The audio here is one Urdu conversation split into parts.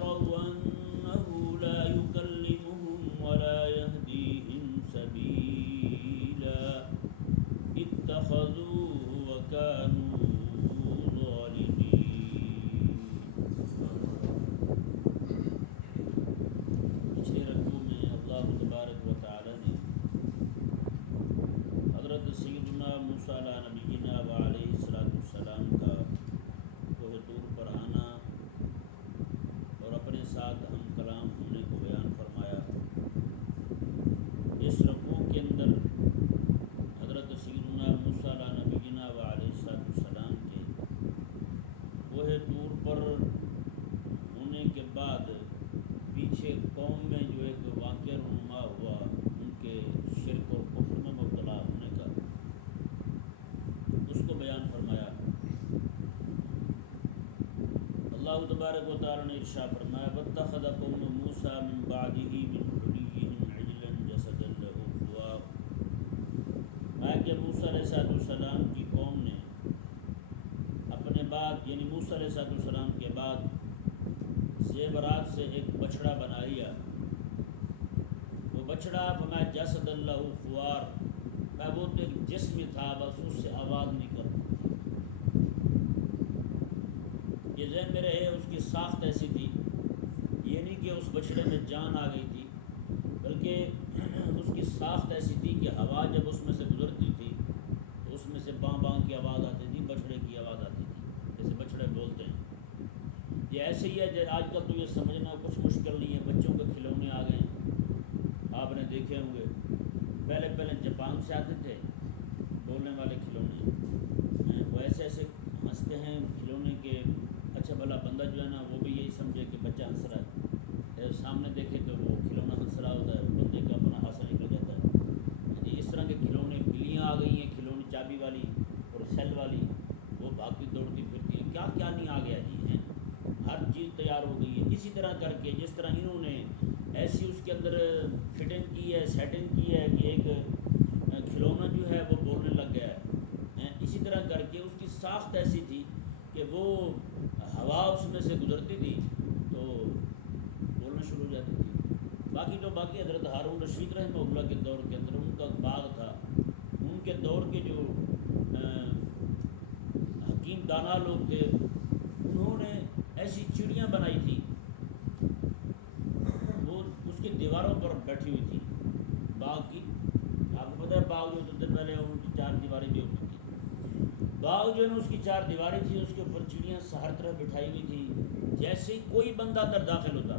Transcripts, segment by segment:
يروا أنه لا يكلمهم ولا يهديهم سبيلا اتخذوه وكانوا ظالمين. پچھلے رکوع میں اللہ تبارک و تعالی نے حضرت سیدنا موسیٰ علیہ نبینا وعلیہ السلام کا کوہ طور پر آنا اور اپنے ساتھ ہم کلام ہونے کو بیان فرمایا۔ اس رکوع کے اندر حضرت سیدنا موسیٰ علیہ نبینا وعلیہ السلام کے کوہ طور پر ہونے کے بعد پیچھے قوم میں جو ایک واقعہ رونما ہوا ان کے شرک اور کفر میں مبتلا ہونے کا، اس کو بیان فرمایا۔ اللہ تبارک و تعالی نے ارشاد فرمایا وَاتَّخَذَ قَوْمُ مُوسَىٰ مِن بَعْدِهِ مِنْ حُلِيِّهِمْ عِجْلًا جَسَدًا لَهُ خُوَارٌ۔ کہ موسیٰ علیہ السلام کی قوم نے اپنے بعد یعنی موسیٰ علیہ السلام کے بعد زیورات سے ایک بچڑا بنا لیا۔ وہ بچڑا فرمایا جسد اللہ خوار، وہ تو ایک جسم تھا، بس اس سے آواز نکلتی تھی۔ یہ ذہن میں رہے اس کی ساخت ایسی تھی، یہ نہیں کہ اس بچڑے میں جان آ گئی تھی، بلکہ اس کی ساخت ایسی تھی کہ ہوا جب اس میں سے گزرتی تھی تو اس میں سے باں باں کی آواز آتی تھی، بچڑے کی آواز آتی تھی، جیسے بچڑے بولتے ہیں۔ یہ ایسے ہی ہے آج کل تو یہ سمجھنا کچھ مشکل نہیں ہے، بچوں کے کھلونے آ گئے ہیں، آپ نے دیکھے ہوں گے۔ پہلے جاپان سے آتے تھے بولنے والے کھلونے، وہ ایسے ایسے ہنستے ہیں کھلونے کے، اچھا بھلا بندہ جو ہے نا وہ بھی یہی سمجھے کہ بچہ ہنس رہا ہے، سامنے دیکھے تو وہ کھلونا ہنس رہا ہوتا ہے، بندے کا اپنا ہنس نکل جاتا ہے۔ جی اس طرح کے کھلونے، بلیاں آ گئی ہیں کھلونے، چابی والی اور سیل والی، وہ بھاگتی دوڑتی پھرتی ہیں، کیا کیا نہیں آ گیا جی ہیں، ہر چیز تیار ہو گئی ہے۔ اسی طرح کر کے جس طرح انہوں نے ایسی اس کے اندر فٹنگ کی ہے، سیٹنگ کی ہے کہ ایک کھلونا جو ہے وہ بولنے لگ گیا ہے، اسی طرح کر کے اس کی ساخت ایسی تھی کہ وہ ہوا اس میں سے گزرتی تھی تو بولنا شروع ہو جاتی تھی۔ باقی حضرت ہارون رشید رحمہ اللہ کے دور کے اندر ان کا باغ تھا، ان کے دور کے جو حکیم دانا لوگ تھے انہوں نے ایسی چڑیاں بنائی تھی، وہ اس کی دیواروں پر بیٹھی ہوئی تھی باغ کی۔ آپ کو پتہ ہے باغ جو ہوتے تھے پہلے ان کی چار دیواریں بھی ہوتی تھی، باغ جو ہے نا اس کی چار دیواریں تھی، اس کے اوپر چڑیاں ہر طرف بٹھائی ہوئی تھی۔ جیسے ہی کوئی بندہ اندر داخل ہوتا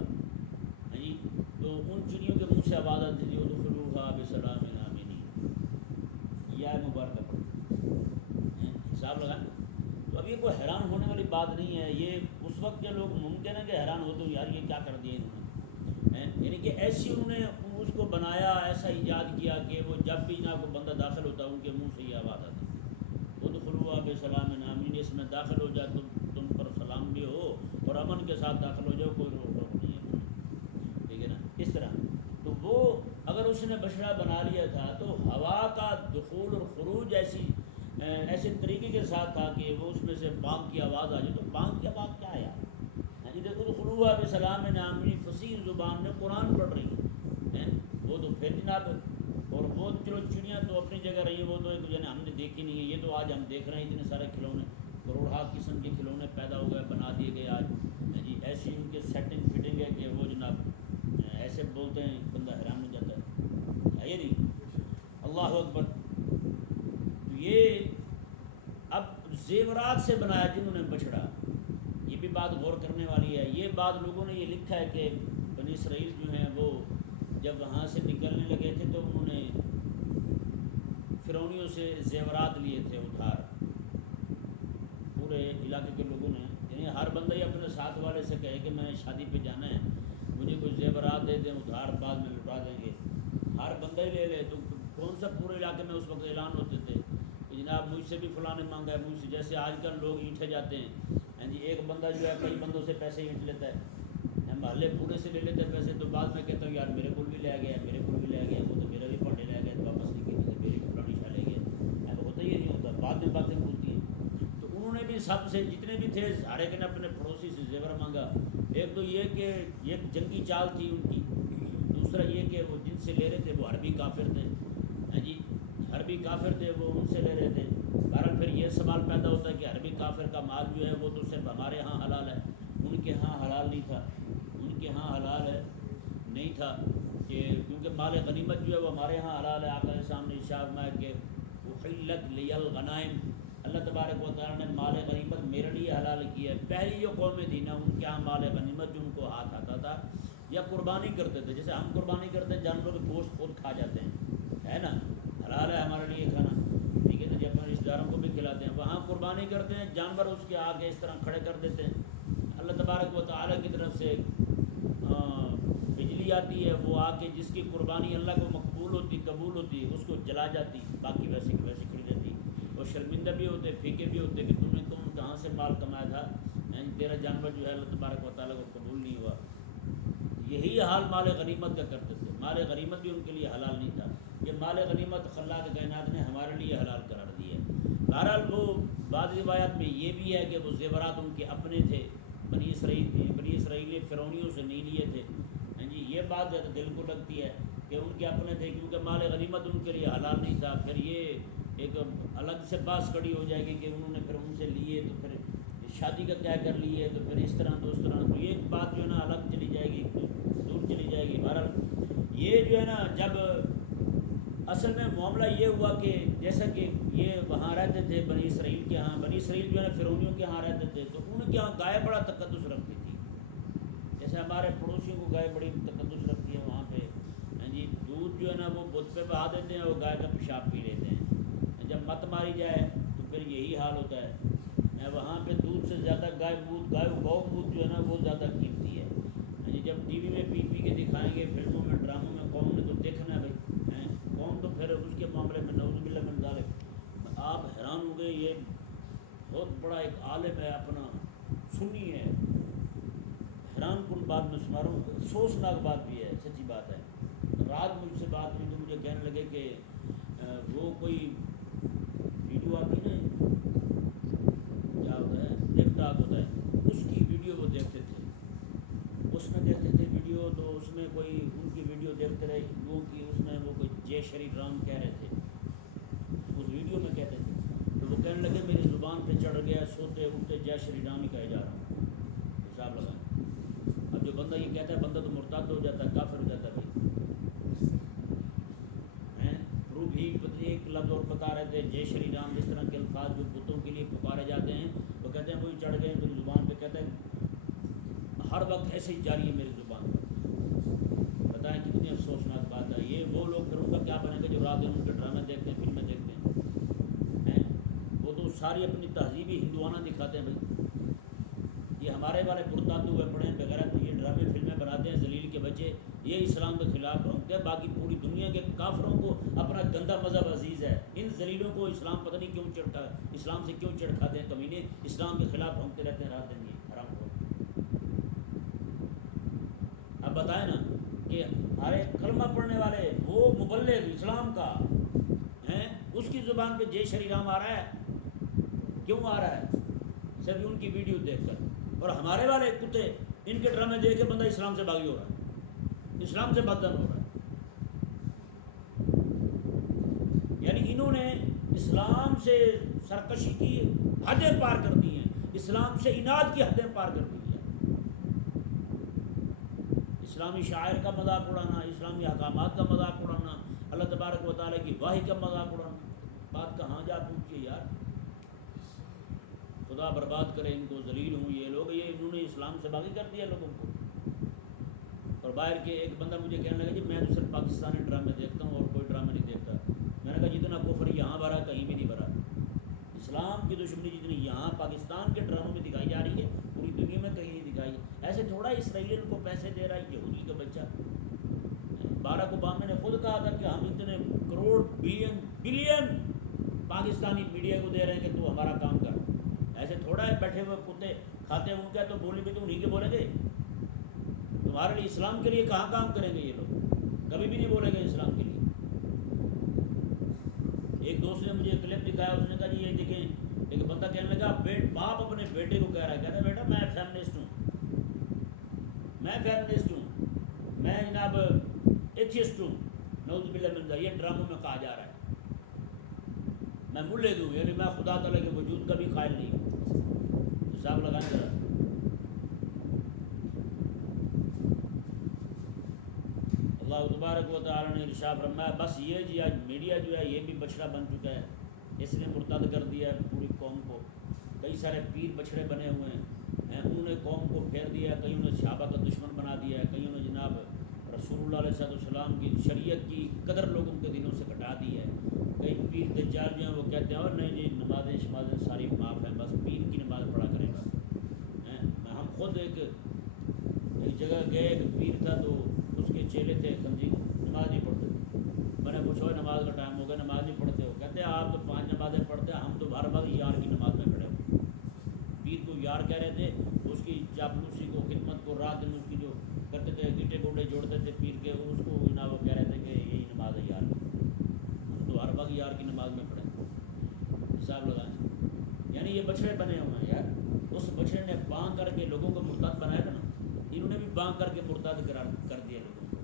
جی تو ان چڑیوں کے منہ سے آواز آتی تھی ادخلوها بسلام آمنین، یا مبارکہ پڑھتی، حساب لگائیں۔ تو اب یہ کوئی حیران ہونے والی بات نہیں ہے، یہ اس وقت جو لوگ ممکن ہے کہ حیران ہوتے ہوں یار یہ کیا کر دیا انہوں نے، یعنی کہ ایسی انہوں نے اس کو بنایا، ایسا ایجاد کیا کہ وہ جب بھی نہ کوئی بندہ داخل ہوتا ان کے منہ سے یہ آواز آتی تھی ادخلوها بسلام آمنین، اس میں داخل ہو جائے تم پر سلام بھی ہو اور امن کے ساتھ داخل ہو جاؤ، کوئی روک ٹوک نہیں ہے، ٹھیک ہے نا۔ اس طرح تو وہ اگر اس نے بچڑا بنا لیا تھا تو ہوا کا دخول اور خروج ایسے طریقے کے ساتھ تھا کہ وہ اس میں سے بانگ کی آواز آ جائے، تو بانگ کی آواز کیا ہے یار، دیکھو ادخلوها بسلام آمنین فصیح زبان میں قرآن پڑھ رہی ہیں، وہ تو پھر جناب، اور وہ چلو چڑیاں تو اپنی جگہ رہی ہیں، وہ تو ایک جو ہے نا ہم نے دیکھی نہیں ہے، یہ تو آج ہم دیکھ رہے ہیں اتنے سارے کھلونے، کروڑہا قسم کے کھلونے پیدا ہو گئے، بنا دیے گئے آج جی، ایسی ان کے سیٹنگ فٹنگ ہے کہ وہ جناب ایسے بولتے ہیں بندہ حیران ہو جاتا ہے یہ نہیں۔ اللہ اکبر۔ تو یہ اب زیورات سے بنایا جنہوں نے بچڑا، یہ بھی بات غور کرنے والی ہے۔ یہ بات لوگوں نے یہ لکھا ہے کہ بنی اسرائیل جو ہیں وہ جب وہاں سے نکلنے لگے تھے تو انہوں نے فرعونیوں سے زیورات لیے تھے ادھار، پورے علاقے کے لوگوں نے، یعنی ہر بندہ ہی اپنے ساتھ والے سے کہے کہ میں نے شادی پہ جانا ہے، مجھے کوئی زیورات دے دیں ادھار، بعد میں لوٹا دیں گے، ہر بندہ ہی لے لے۔ تو کون سا پورے علاقے میں اس وقت اعلان ہوتے تھے کہ جناب مجھ سے بھی فلاں نے مانگا ہے، مجھ سے، جیسے آج کل لوگ اینٹھے جاتے ہیں جی، ایک بندہ جو ہے کئی بندوں سے پیسے اینٹ لیتا ہے، محلے پورے سے لے لیتے ہیں پیسے، تو بعد میں کہتا ہوں یار میرے کو بھی لے گیا، میرے کو بھی لے گیا، وہ تو میرا بھی پڑھنے لے گیا، تو واپس نہیں کی، میری بھی فلانی شاہ لے گیا، ہوتا ہی نہیں ہوتا، بعد میں باتیں بولتی ہیں۔ تو انہوں نے بھی سب سے جتنے بھی تھے ہر ایک نے اپنے پڑوسی سے زیور مانگا، ایک تو یہ کہ ایک جنگی چال تھی ان کی، دوسرا یہ کہ وہ جن سے لے رہے تھے وہ عربی کافر تھے، ہاں جی، عربی کافر تھے، وہ ان سے لے رہے تھے۔ بہرحال پھر یہ سوال پیدا ہوتا ہے کہ عربی کافر کا مال جو ہے وہ تو صرف ہمارے ہاں حلال ہے، ان کے ہاں حلال نہیں تھا، ان کے ہاں حلال ہے نہیں تھا، کہ کیونکہ مال غنیمت جو ہے وہ ہمارے ہاں حلال ہے۔ آقا کے سامنے ارشاد میں کہ احلت لی الغنائم، اللہ تبارک و تعالیٰ نے مال غنیمت میرے لیے حلال کی ہے۔ پہلی جو قومیں تھیں نا، ان کے ہاں مال غنیمت جو ان کو ہاتھ آتا تھا یا قربانی کرتے تھے، جیسے ہم قربانی کرتے ہیں جانوروں کے گوشت خود کھا جاتے ہیں، ہے نا، حلال ہے ہمارے لیے کھانا، ٹھیک ہے نا جی، اپنے رشتہ داروں کو بھی کھلاتے ہیں، وہاں قربانی کرتے ہیں جانور اس کے آگے اس طرح کھڑے کر دیتے ہیں، اللہ تبارک و تعالیٰ کی طرف سے بجلی آتی ہے، وہ آ کے جس کی قربانی اللہ کو قبول ہوتی اس کو جلا جاتی، باقی ویسے کی ویسے کھڑی جاتی، اور شرمندہ بھی ہوتے، پھیکے بھی ہوتے کہ تم نے کہاں سے مال کمایا تھا، تیرا جانور جو ہے اللہ تبارک و تعالیٰ کو قبول نہیں ہوا۔ یہی حال مال غنیمت کا کرتے تھے، مال غنیمت بھی ان کے لیے حلال نہیں تھا، یہ مال غنیمت خلاق کائنات نے ہمارے لیے حلال قرار دی ہے۔ بہرحال وہ بعض روایات میں یہ بھی ہے کہ وہ زیورات ان کے اپنے تھے، بنی اسرائیل نے فرعونیوں سے نہیں لیے تھے، ہاں جی، یہ بات زیادہ دل کو لگتی ہے کہ ان کے اپنے تھے، کیونکہ مال غنیمت ان کے لیے حلال نہیں تھا۔ پھر یہ ایک الگ سے بات کھڑی ہو جائے گی کہ انہوں نے پھر ان سے لیے تو پھر شادی کا کیا کر لیے، تو پھر اس طرح تو اس طرح، تو یہ بات جو ہے نا الگ چلی جائے گی، دور چلی جائے گی۔ بہرحال یہ جو ہے نا، جب اصل میں معاملہ یہ ہوا کہ جیسا کہ یہ وہاں رہتے تھے بنی اسرائیل کے ہاں، بنی اسرائیل جو ہے نا فرعونیوں کے ہاں رہتے تھے، تو ان کے ہاں گائے بڑا تقدس رکھتی تھی، جیسے ہمارے پڑوسیوں کو گائے بڑی تقدس رکھتی ہے وہاں پہ، ہاں جی، دودھ جو ہے نا وہ بت پہ بہا دیتے ہیں اور گائے کا پیشاب پی لیتے ہیں، جب مت ماری جائے تو پھر یہی حال ہوتا ہے، وہاں پہ دودھ سے زیادہ گو مود جو ہے نا وہ زیادہ قیمتی ہے، ہاں جی، جب ٹی وی میں پی کے دکھائیں گے، فلموں میں، ڈراموں میں، قوم نے تو دیکھنا ہے بھائی، قوم تو پھر اس کے معاملے میں نعوذ باللہ من ذالک آپ حیران ہو گئے، یہ بہت بڑا ایک عالم ہے اپنا، سنی ہے، حیران کن بات میں سنا رہا ہوں، افسوسناک بات بھی ہے، سچی بات ہے۔ رات مجھ سے بات ہوئی تو مجھے کہنے لگے کہ وہ کوئی ویڈیو آتی نا، کیا ہوتا ہے، ٹک ٹاک ہوتا ہے، اس کی ویڈیو وہ دیکھتے تھے، اس میں دیکھتے تھے ویڈیو، تو اس میں کوئی ان کی ویڈیو دیکھتے رہے ہندوؤں کی، اس میں وہ کوئی جے شری رام کہہ رہے تھے، اس ویڈیو میں کہتے تھے، تو وہ کہنے لگے میری زبان پہ چڑھ گیا، سوتے اٹھتے جے شری رام ہی کہے جا رہا ہوں، حساب لگائیں، اب جو بندہ یہ کہتا ہے بندہ تو مرتد ہو جاتا ہے، کافر ہو جاتا ہے بھائی، روح بھی ایک لفظ اور بتا رہے تھے، جے شری رام، جس طرح کے الفاظ جو بتوں کے لیے پکارے جاتے ہیں، وہ کہتے ہیں وہی چڑھ گئے میری زبان پہ، کہتے ہیں ہر وقت ایسے ہی جاری ہے میری زبان پر، بتائیں کتنی افسوسناک بات ہے۔ یہ وہ لوگ پھر ان کا کیا بنے گا جو رات دن ان کے ڈرامے دیکھتے ہیں، فلمیں دیکھتے ہیں، وہ تو ساری اپنی تہذیبی ہندوانہ دکھاتے ہیں بھائی، یہ ہمارے والے مرتد ہوئے پڑے ہیں بغیر، یہ ڈرامے فلمیں بناتے ہیں ذلیل کے بچے، یہ اسلام کے خلاف بھونکتے ہیں، باقی پوری دنیا کے کافروں کو اپنا گندا مذہب عزیز ہے، ان ذلیلوں کو اسلام پتہ نہیں کیوں چڑھتا ہے، اسلام سے کیوں چڑھکاتے ہیں کمینے، اسلام کے خلاف بھونکتے رہتے ہیں رات دن، یہ حرام ہو۔ اب بتائیں نا کہ ہمارے کلمہ پڑھنے والے وہ مبلغ اسلام کا ہیں، اس کی زبان پہ جے شری رام آ رہا ہے، کیوں آ رہا ہے؟ صرف ان کی ویڈیو دیکھ کر، اور ہمارے والے کتے ان کے ڈرامے دیکھ کے بندہ اسلام سے باغی ہو رہا ہے، اسلام سے بدن ہو رہا ہے، یعنی انہوں نے اسلام سے سرکشی کی حدیں پار کر دی ہیں، اسلام سے اناد کی حدیں پار کر دی ہیں، اسلامی شاعر کا مذاق اڑانا، اسلامی احکامات کا مذاق اڑانا، اللہ تبارک و تعالیٰ کی واہی کا مذاق اڑانا، بات کہاں جا پہنچی ہے یار، خدا برباد کرے ان کو، ذلیل ہوں یہ لوگ، یہ انہوں نے اسلام سے باغی کر دیا لوگوں کو۔ اور باہر کے ایک بندہ مجھے کہنے لگا جی میں تو صرف پاکستانی ڈرامے دیکھتا ہوں اور کوئی ڈرامہ نہیں دیکھتا، میں نے کہا جتنا کفر یہاں بھرا کہیں بھی نہیں بھرا، اسلام کی دشمنی جتنی یہاں پاکستان کے ڈراموں میں دکھائی جا رہی ہے پوری دنیا میں کہیں نہیں دکھائی، ایسے تھوڑا اسرائیل کو پیسے دے رہا ہے یہودی کا بچہ، باراک اوباما نے خود کہا تھا کہ ہم اتنے کروڑ بلین پاکستانی میڈیا کو دے رہے ہیں کہ تو ہمارا کام کر، ایسے تھوڑا ہے بیٹھے ہوئے کتے کھاتے ہیں ان کا تو بولی بھی تو انہیں کے بولیں گے، تمہارے لیے اسلام کے لیے کہاں کام کریں گے یہ لوگ، کبھی بھی نہیں بولیں گے اسلام کے لیے۔ ایک دوست نے مجھے کلپ دکھایا، اس نے کہا جی یہ دیکھیں، ایک بندہ کہنے لگا باپ اپنے بیٹے کو کہہ رہا ہے، کہتا ہے بیٹا میں فیمنسٹ ہوں، میں فیمنسٹ ہوں، میں جناب ایتھیسٹ ہوں، نعوذ باللہ من ذالک، یہ ڈراموں میں کہا جا رہا ہے. میں ملحد ہوں، یعنی میں خدا تعالیٰ کے وجود کا بھی قائل نہیں ہوں. حساب لگائیں ذرا. اللہ تبارک و تعالیٰ نے ارشاد فرمایا بس یہ جی آج میڈیا جو ہے یہ بھی بچڑا بن چکا ہے، اس نے مرتد کر دیا ہے پوری قوم کو. کئی سارے پیر بچڑے بنے ہوئے ہیں، انہوں نے قوم کو پھیر دیا ہے، کئیوں نے صحابہ کا دشمن بنا دیا ہے، کئیوں نے جناب رسول اللہ علیہ السلام کی شریعت کی قدر لوگوں کے دلوں سے کٹا دی ہے. کئی پیر دجال جو ہیں وہ کہتے ہیں اور نہیں جی نمازیں شمازیں ساری معاف ہیں، بس پیر کی نماز پڑھا کریں بس. ہم خود ایک جگہ گئے، ایک پیر تھا تو اس کے چیلے تھے خنزیر، نماز نہیں پڑھتے. میں نے پوچھا نماز کا ٹائم ہو گیا نماز نہیں پڑھتے ہو؟ کہتے ہیں آپ تو 5 نمازیں پڑھتے ہیں، ہم تو ہر وقت یار کی نماز میں کھڑے ہو. پیر کو یار کہہ رہے تھے، اس کی چاپلوسی کو خدمت کو رات دن اس کی جو کرتے تھے گیٹے گوڈے جوڑتے تھے پیر کے، اس کو جناب وہ کہہ رہے تھے کہ یہی نماز ہے یار کی. ہم تو ہر وقت یار کی نماز میں کھڑے. حساب لگائیں. یعنی یہ بچڑے بنے ہوئے ہیں یار. اس بچڑے نے بانگ کر کے لوگوں کو مرتد بنایا تھا نا، انہوں نے بھی بانگ کر کے مرتد کر دیا لوگوں کو.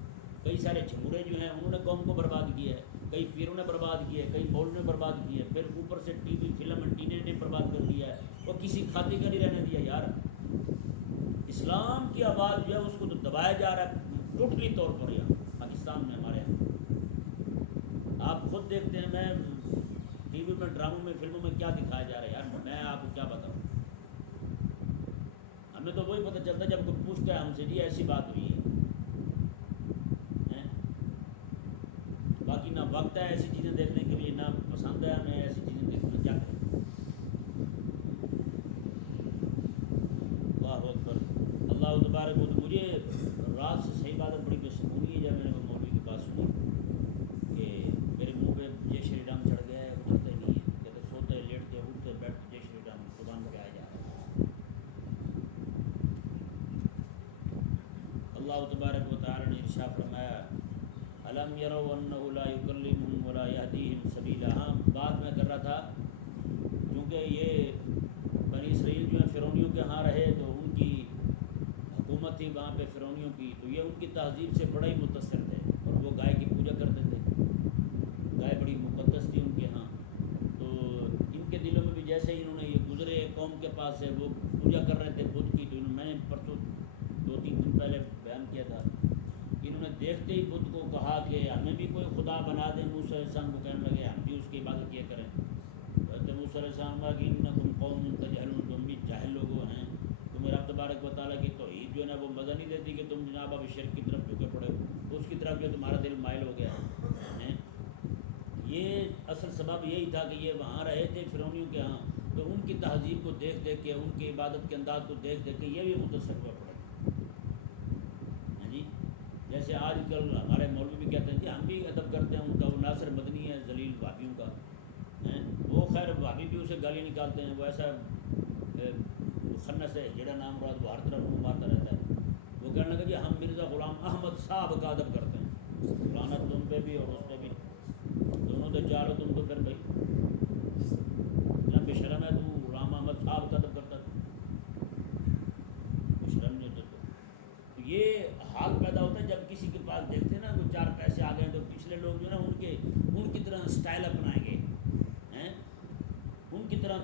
کئی سارے جھمورے جو ہیں انہوں نے قوم کو برباد کیا ہے، کئی پیروں نے برباد کیا ہے، کئی مولویوں نے برباد کیا ہے، پھر اوپر سے ٹی وی فلم انٹینے نے برباد کر دیا ہے. وہ کسی کھاتے کا نہیں رہنے دیا یار. اسلام کی آواز جو ہے اس کو تو دبایا جا رہا ہے ٹوٹلی طور پر یہاں پاکستان میں ہمارے یہاں. آپ خود دیکھتے ہیں، میں ٹی وی میں ڈراموں میں فلموں میں کیا دکھایا جا رہا ہے یار، میں آپ کو کیا بتاؤں. ہمیں تو وہی پتہ چلتا ہے جب کوئی پوچھتا ہے ہم سے جی ایسی بات ہوئی ہے. باقی نہ وقت ہے ایسی چیزیں دیکھنے کے لیے، نہ پسند ہے ہمیں ایسی چیزیں دیکھنا. کیا کریں. اللہ اکبر. اللہ تبارک و تعالیٰ. مجھے رات سے صحیح بات ہے بڑی بےسکونی ہے جب میں نے وہ مولوی کی بات سنی کہ میرے منہ پہ جے شری رام چڑھ گیا ہے. مرتے نہیں ہے، کہتے سوتے لیٹتے اٹھتے بیٹھتے جے شری رام زبان پہ آیا جا رہا ہے. اللہ تبارک و تعالیٰ نے ارشاد فرمایا الم یروا انہ لا یکلمہم ولا یہدیہم سبیلا. ہاں بات میں کر رہا تھا کیونکہ یہ بنی اسرائیل جو ہیں فرعونیوں کے ہاں رہے تو ان کی حکومت تھی وہاں پہ فرعونیوں کی، تو یہ ان کی تہذیب سے بڑا ہی متاثر تھے اور وہ گائے کی پوجا کرتے تھے. گائے بڑی مقدس تھی ان کے ہاں. تو ان کے دلوں میں بھی جیسے ہی انہوں نے یہ گزرے قوم کے پاس سے وہ پوجا کر رہے تھے بدھ کی، تو میں نے پرسوں 2-3 دن پہلے بیان کیا تھا کہ انہوں نے دیکھتے ہی بدھ کو کہا کہ ہمیں بھی کوئی خدا بنا دیں. موسیٰ علیہ السلام کو کہنے لگے ہم بھی اس کی عبادت کیا کریں. حضرت موسیٰ علیہ السلام کہ انکم قوم تجہلون، تم بھی جاہل لوگ ہیں، تمہیں رب تبارک و تعالیٰ کی توحید جو ہے نا وہ مزہ نہیں دیتی کہ تم جناب اب شرک کی طرف جھکے پڑے ہو، اس کی طرف جو تمہارا دل مائل ہو گیا ہے. یہ اصل سبب یہی تھا کہ یہ وہاں رہے تھے فرعونیوں کے ہاں، تو ان کی تہذیب کو دیکھ دیکھ کے، ان کی عبادت کے انداز کو دیکھ دیکھ کے یہ بھی متاثر ہوا پڑے. جی جیسے آج کل ہمارے مولوی بھی کہتے ہیں کہ ہم بھی ادب کرتے ہیں ان کا. وہ ناصر مدنی ہے ذلیل بھابیوں کا، وہ خیر بھابی بھی اسے گالی نکالتے ہیں. وہ ایسا مخنث ہے جڑا نام مراد وہ ہر طرف منہ مارتا رہتا ہے. وہ کہنے لگا جی ہم مرزا غلام احمد صاحب کا ادب کرتے ہیں. لعنت تم پہ بھی اور اس پہ بھی، دونوں دجال ہو تم تو. پھر بھائی اتنا بے شرم ہے تو غلام احمد صاحب کا ادب کرتا ہے، بے شرم نہیں ہوتا. تو یہ حال پیدا ہوتا ہے جب کسی کے پاس دیکھتے ہیں نا کوئی 4 پیسے آ گئے تو پچھلے لوگ جو ہے نا ان کی طرح سٹائل اپنائیں گے ہیں، ان کی طرح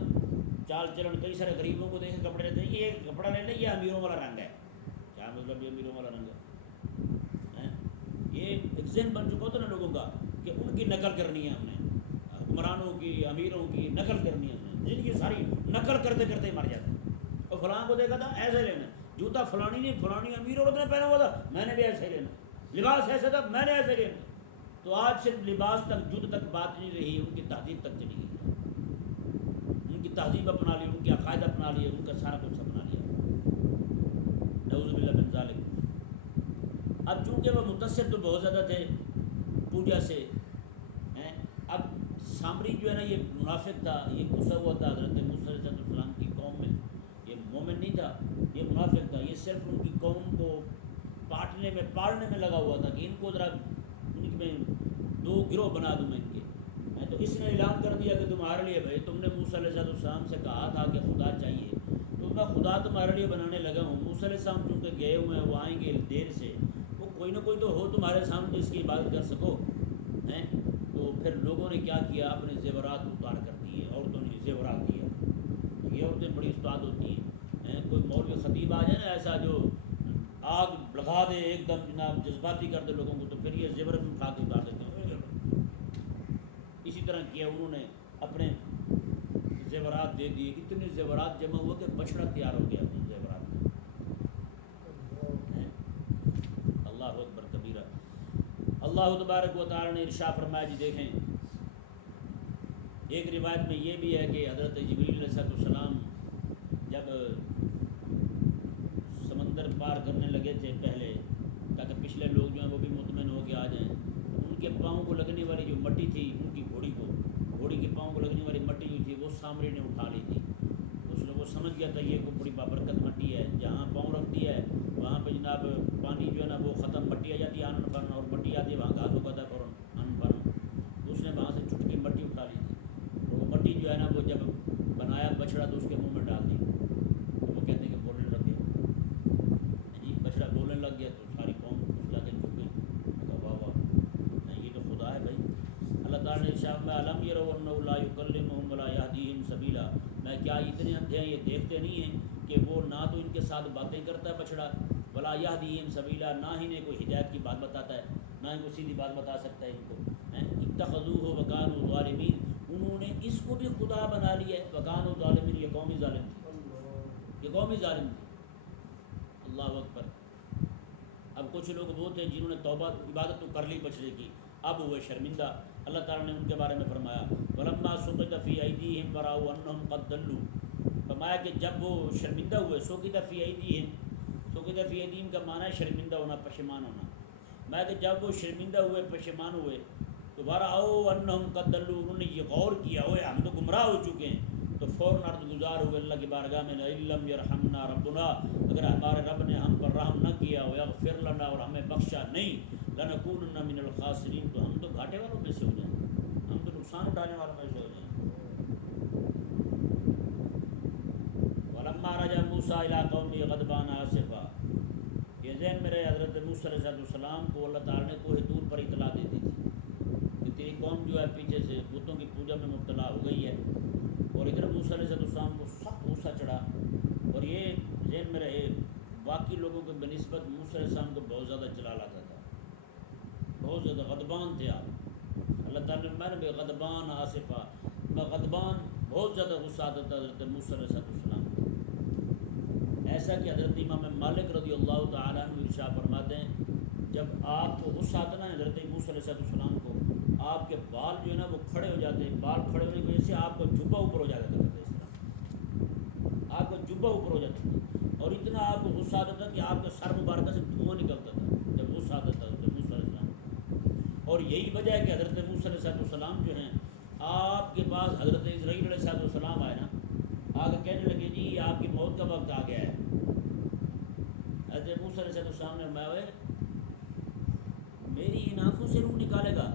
چال چلن. کئی سارے غریبوں کو دیکھے کپڑے لیتے ہیں، یہ کپڑا لے لیں یہ امیروں والا رنگ ہے. کیا مطلب یہ امیروں والا رنگ ہے؟ یہ ایک ذہن بن چکا ہوتا ہے نا لوگوں کا کہ ان کی نقل کرنی ہے ہم نے، حکمرانوں کی امیروں کی نقل کرنی ہے ہم نے. کی ساری نقل کرتے کرتے مر جاتے ہیں. اور فلاں کو دیکھا تھا ایسے لینا، جوتا فلانی نہیں فلانی امیر عورت نے پہنا ہوا تھا میں نے بھی ایسے لینا، لباس ایسا تھا میں نے ایسے لینا. تو آج صرف لباس تک جد تک بات نہیں رہی، ان کی تہذیب تک چلی گئی ہے. ان کی تہذیب اپنا لی، ان کے عقائد اپنا لیے، ان کا سارا کچھ اپنا لیا. نعوذ باللہ من ذالک. اب چونکہ وہ متاثر تو بہت زیادہ تھے پوجا سے ہیں. اب سامری جو ہے نا یہ منافق تھا، یہ گھسا ہوا تھا حضرت موسیٰ علیہ السلام کی قوم میں. یہ مومن نہیں تھا، یہ منافق تھا. یہ صرف ان کی قوم کو پاٹنے میں پالنے میں لگا ہوا تھا کہ ان کو ذرا ان میں 2 گروہ بنا دوں میں ان کے. تو اس نے اعلان کر دیا کہ تمہارے لیے بھائی تم نے موسیٰ علیہ السلام سے کہا تھا کہ خدا چاہیے، تو میں خدا تمہارے لیے بنانے لگا ہوں. موسیٰ علیہ السلام چونکہ گئے ہوئے ہیں، وہ آئیں گے دیر سے، وہ کوئی نہ کوئی تو ہو تمہارے سامنے جس کی عبادت کر سکو ہیں. تو پھر لوگوں نے کیا کیا، اپنے زیورات اتار کر دیے، عورتوں نے زیورات دیا. یہ عورتیں بڑی استاد ہوتی ہیں. کوئی مولوی خطیب آ جائے نا ایسا جو آگ لگا دے ایک دم جناب، جذباتی کر دے لوگوں کو، تو پھر یہ زیور بھی اٹھا کے اتار دیتے ہیں. اسی طرح کیا انہوں نے، اپنے زیورات دے دیے. اتنے زیورات جمع ہوا کہ بچڑا تیار ہو گیا ان زیورات کا. اللہ اکبر کبیرہ. اللہ تبارک و تعالی نے ارشاد فرمایا، جی دیکھیں ایک روایت میں یہ بھی ہے کہ حضرت جبریل علیہ السلام جب سمندر پار کرنے لگے تھے پہلے، تاکہ پچھلے لوگ جو ہیں وہ بھی مطمئن ہو کے آ جائیں، ان کے پاؤں کو لگنے والی جو مٹی تھی، ان کی گھوڑی کے پاؤں کو لگنے والی مٹی جو تھی وہ سامری نے اٹھا لی تھی. اس نے وہ سمجھ گیا تھا یہ کوئی بڑی بابرکت مٹی ہے، جہاں پاؤں رکھتی ہے وہاں پہ جناب پانی جو ہے نا وہ ختم، مٹی آ جاتی ہے آنن فن، اور مٹی آتی ہے وہاں گھاس اگاتا ہے فوراً آنن فن. اس نے وہاں سے چٹکی مٹی اٹھا لی تھی، اور وہ مٹی جو ہے نا وہ جب بنایا بچڑا تو اس کے منہ میں ڈال دی. تو وہ کہتے ہیں کہ بولنے لگ گیا، جی بچڑا بولنے لگ گیا تو ساری قوم اس جا کے جھک گئی. واہ واہ، یہ تو خدا ہے بھائی. اللہ تعالیٰ نے ارشاد میں علم یروا انہ لا یکلمہم ولا یہدیہم سبیلا، میں کیا اتنے اندھے ہیں، یہ دیکھتے نہیں ہیں کہ وہ نہ تو ان کے ساتھ باتیں کرتا ہے بچڑا، ولا یہدیہم سبیلا، نہ ہی انہیں کوئی ہدایت کی بات بتاتا ہے، نہ ہی کوئی سیدھی بات بتا سکتا ہے ان کو. اتخذوہ وکانوا ظالمین، انہوں نے اس کو بھی خدا بنا لیا ہے. وکانوا ظالمین، یہ قومی ظالم تھی، یہ قومی ظالم تھی. اللہ اکبر. اب کچھ لوگ وہ تھے جنہوں نے توبہ عبادت تو کر لی بچڑے کی، اب وہ شرمندہ. اللہ تعالیٰ نے ان کے بارے میں فرمایا وَلَمَّا سُقِطَ فِي أَيْدِيهِمْ وَرَأَوْا أَنَّهُمْ قَدْ ضَلُّوا، فرمایا کہ جب وہ شرمندہ ہوئے، سُقِطَ فِي أَيْدِيهِمْ، سُقِطَ فِي أَيْدِيهِمْ کا معنی ہے شرمندہ ہونا، پشیمان ہونا. میں کہ جب وہ شرمندہ ہوئے، پشیمان ہوئے، تو وَرَأَوْا أَنَّهُمْ قَدْ ضَلُّوا، انہوں نے یہ غور کیا ہوئے ہم تو گمراہ ہو چکے ہیں، تو فوراً عرض گزار ہوئے اللہ کی بارگاہ میں، لَئِن لَّمْ يَرْحَمْنَا رَبُّنَا، اگر ہمارے رب نے ہم پر رحم نہ کیا، وَيَغْفِرْ لَنَا، اور ہمیں بخشا نہیں، لَنَكُونَنَّ مِنَ الْخَاسِرِينَ، تو ہم تو گھاٹے والوں میں سے ہو جائیں، ہم تو نقصان اٹھانے والوں میں سے ہو جائیں. وَلَمَّا رَجَعَ مُوسَىٰ إِلَىٰ قَوْمِهِ غَضْبَانَ آسِفًا، یہ ذہن میں رہے حضرت موسیٰ علیہ السلام کو اللہ تعالیٰ نے کوہ طور پر اطلاع دے دی تھی کہ تیری قوم جو ہے پیچھے سے بتوں کی پوجا میں مبتلا ہو گئی ہے. اور ادھر موسیٰ علیہ السلام کو سخت غصہ چڑھا، اور یہ ذہن میں رہے باقی لوگوں کے بنسبت موسیٰ علیہ السلام کو بہت زیادہ جلال آتا تھا، بہت زیادہ غضبان تھے آپ. اللہ تعالیٰ نے میں غضبان آصفہ، میں غضبان بہت زیادہ غصہ آتا تھا حضرت موسیٰ علیہ السلام کو. ایسا کہ حضرت امام مالک رضی اللہ تعالیٰ عنہ ارشاد فرماتے ہیں جب آپ کو غصہ آتا نا حضرت موسیٰ علیہ السلام کو، آپ کے بال جو ہے نا وہ کھڑے ہو جاتے ہیں، بال کھڑے ہونے کی وجہ سے آپ کو جبہ اوپر ہو جاتا تھا، اس طرح آپ کا جبہ اوپر ہو جاتا تھا، اور اتنا آپ کو غصہ آتا تھا کہ آپ کے سر مبارکہ سے دھواں نکلتا تھا جب غصہ آتا تھا حضرت موسیٰ علیہ السلام. اور یہی وجہ ہے کہ حضرت موسیٰ علیہ السلام جو ہیں آپ کے پاس حضرت اسرائیل علیہ السلام آئے نا، آ کے کہنے لگے جی آپ کی موت کا وقت آ گیا ہے. حضرت موسیٰ علیہ السلام نے فرمایا میری ان آنکھوں سے روح نکالے گا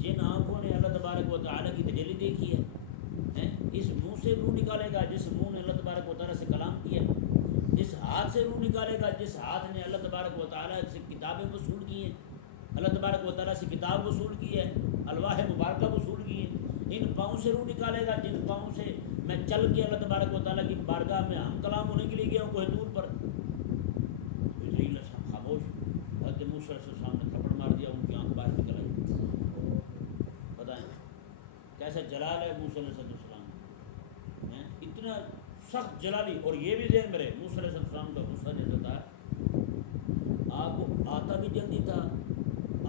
جن آنکھوں نے اللہ تبارک و تعالیٰ کی تجلی دیکھی ہے، اس منہ سے روح نکالے گا جس منہ نے اللہ تبارک و تعالیٰ سے کلام کیا، اس ہاتھ سے روح نکالے گا جس ہاتھ نے اللہ تبارک و تعالیٰ سے کتابیں وصول کی ہیں، اللہ تبارک و تعالیٰ سے کتاب وصول کی ہے، الواح مبارکہ وصول کی ہے. ان پاؤں سے روح نکالے گا جن پاؤں سے میں چل کے اللہ تبارک و تعالیٰ کی بارگاہ میں ہم کلام ہونے کے لیے گیا ہوں کوہ طور پر. خاموش. حضرت موسیٰ علیہ السلام نے تھپڑ مار دیا، ان کی آنکھ باہر نکل آئی. بتائیں کیسا جلال ہے موسیٰ علیہ السلام، اتنا سخت جلالی. اور یہ بھی ذہن میں رہے موسیٰ علیہ السلام کا غصہ جیسا تھا، آپ کو آتا بھی جلدی تھا،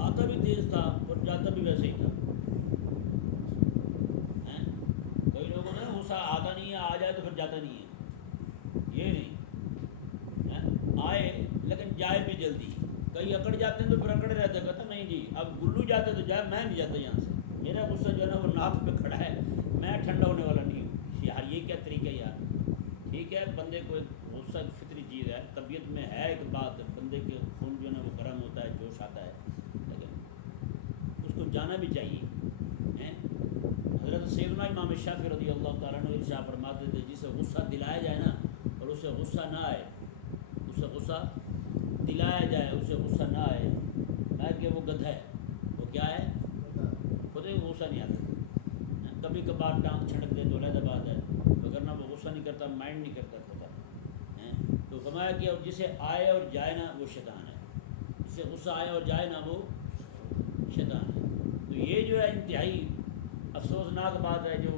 آتا بھی تیز تھا، اور جاتا بھی ویسے ہی تھا. کئی لوگوں نے غصہ آتا نہیں ہے، آ جائے تو پھر جاتا نہیں ہے، یہ نہیں آئے لیکن جائے بھی جلدی. کئی اکڑ جاتے ہیں تو پھر اکڑے رہتے ہیں، کہتے نہیں جی اب گلو جاتے تو جائے، میں نہیں جاتا یہاں سے، میرا غصہ جو ہے نا وہ ناک پہ کھڑا ہے، میں ٹھنڈا ہونے والا نہیں ہوں. یار یہ کیا طریقہ ہے یار. ٹھیک ہے بندے کو غصہ فطری چیز ہے، طبیعت میں ہے ایک بات، بندے کے خون جو ہے نا وہ گرم ہوتا ہے، جوش آتا ہے، لیکن اس کو جانا بھی چاہیے. حضرت سیدنا امام شافعی رضی اللہ تعالیٰ عنہ ارشاد فرماتے تھے جسے غصہ دلایا جائے نا اسے غصہ نہ آئے، اسے غصہ دلایا جائے، اسے غصہ نہ آئے کہ وہ گدھا ہے، وہ کیا ہے، خود ہی غصہ نہیں آتا، کبھی کبھار ٹانگ چھڑک دے تو علیحدہ بات ہے، وگرنہ وہ غصہ نہیں کرتا، مائنڈ نہیں کرتا خدا۔ تو فرمایا کہ جسے آئے اور جائے نا وہ شیطان ہے، جسے غصہ آئے اور جائے نا وہ شیطان ہے۔ تو یہ جو ہے انتہائی افسوسناک بات ہے جو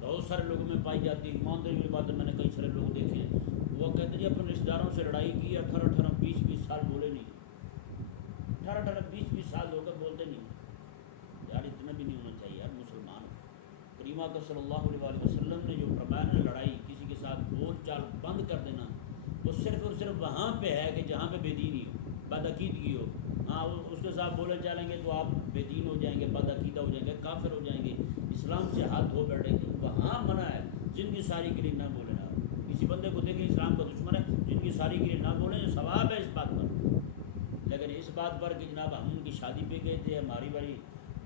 بہت سارے لوگوں میں پائی جاتی ہے۔ ایمانداری والی بات ہے، میں نے کئی سارے لوگ دیکھے ہیں، وہ کہتے ہیں اپنے رشتہ داروں سے لڑائی کی، 18 20 سال بولے نہیں، 18 20 سال ہو کر بولتے نہیں۔ یار اتنا بھی نہیں ہونا چاہیے یار، مسلمان کریمہ کا صلی اللہ علیہ وسلم نے جو فرمایا نا، لڑائی کسی کے ساتھ بول چال بند کر دینا، وہ صرف اور صرف وہاں پہ ہے کہ جہاں پہ بے دینی ہو، بدعقیدگی ہو۔ ہاں اس کے ساتھ بولے چالیں گے تو آپ بے دین ہو جائیں گے، بدعقیدہ ہو جائیں گے، کافر ہو جائیں گے، اسلام سے ہاتھ دھو بیٹھیں گے، وہاں منع ہے۔ زندگی ساری کے لیے نہ بولیں آپ، کسی بندے کو دیکھیں اسلام کا دشمن ہے، زندگی ساری کے لیے نہ بولیں، ثواب ہے اس بات پر۔ لیکن اس بات پر کہ جناب ہم ان کی شادی پہ گئے تھے، ہماری بڑی